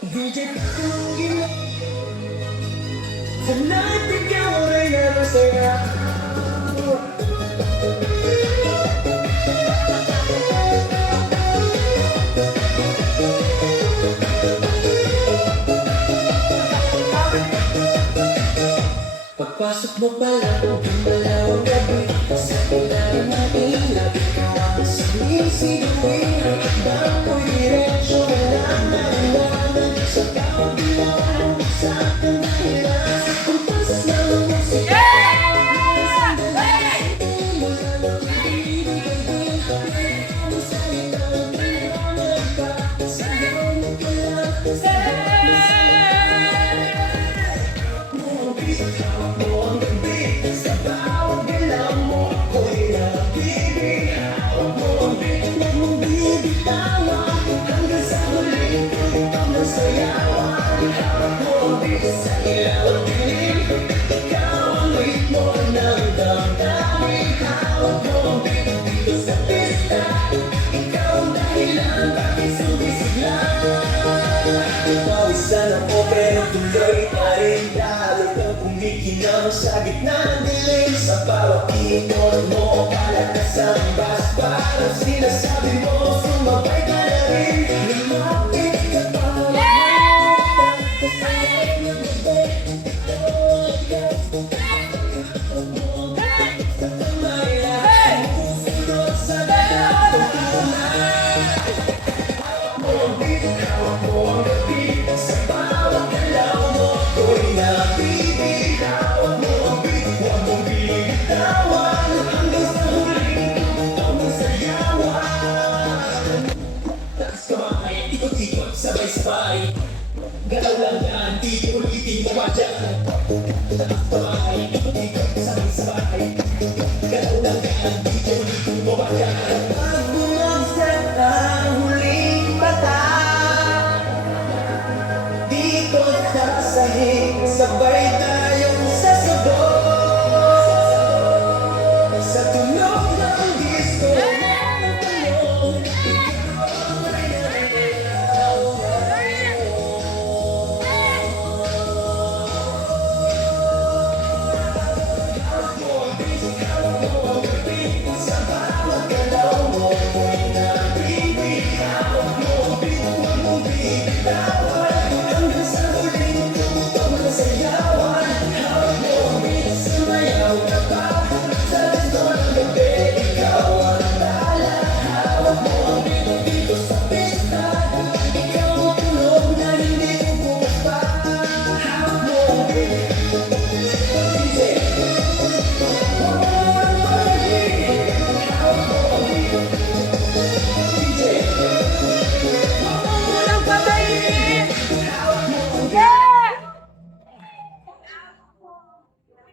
DJ Putungin Tonight ikaw ay masaya. Pagpasok mo pala, gumalaw ang gabi. Sa ilalim ng ilaw, ikaw ang sumisigawi. Ang akbang mo'y diretsyo, walang naiwanan. Sa bawat ilaw, sa aking dahilan. Kumpas ng musika. Pawisan ako pero tuloy pa rin. Lalo kang kumikinaw sa gitna ng dilim. Sa bawat ikot mo, palakas ang bas. Parang sinasabi mo, sumabay ka na rin. Lumapit ka pa. Sabay-sabay, galaw lang yan, di ulitin mo ba dyan? Sabay, ikot-ikot, sabay-sabay, galaw lang yan, di ulitin mo ba dyan? Pag bumagsak ang huling bata, dito sasahig, sabay tayong sasabog. Sa tunog ng disco, now